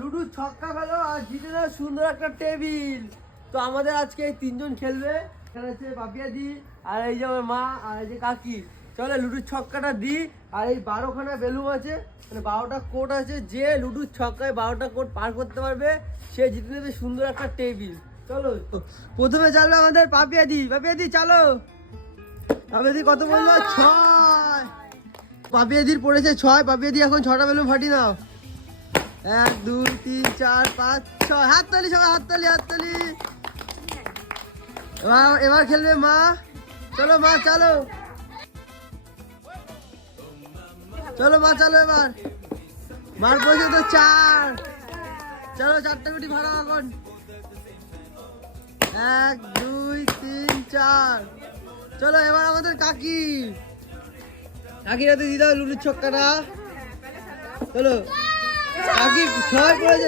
Ludo ছক্কা ফেলো আর জিতে নাও সুন্দর একটা টেবিল। তো আমাদের আজকে এই তিনজন খেলবে, এখানে আছে পাপিয়াদি আর এই যে আমার মা আর এই যে কাকি। চলে লুডুর ছক্কাটা দিই। আর এই 12খানা বেলুন আছে, মানে 12টা কোট আছে, যে লুডুর ছক্কায় 12টা কোট পার করতে পারবে সে জিতে নেবে সুন্দর একটা টেবিল। চলো প্রথমে চালবে আমাদের পাপিয়াদি। পাপিয়াদি চালো। পাপিয়াদি কত বললো? 6। পাপিয়াদির পড়েছে 6। পাপিয়াদি এখন 6টা বেলুন ফাটি নাও। 1 2 3 4 5 6। হাততালি সবাই, হাততালি হাততালি। এবার খেলবে মা। চলো মা চলো, চলো মা চলো। এবার মার পয়সা তো 4। চলো 4টা গুটি ভাড়া এখন। 1 2 3 4। চলো এবার আমাদের কাকি। কাকির হাতে দিয়ে দাও লুডুর ছক্কাটা। চলো কাকি 6 পড়েছে,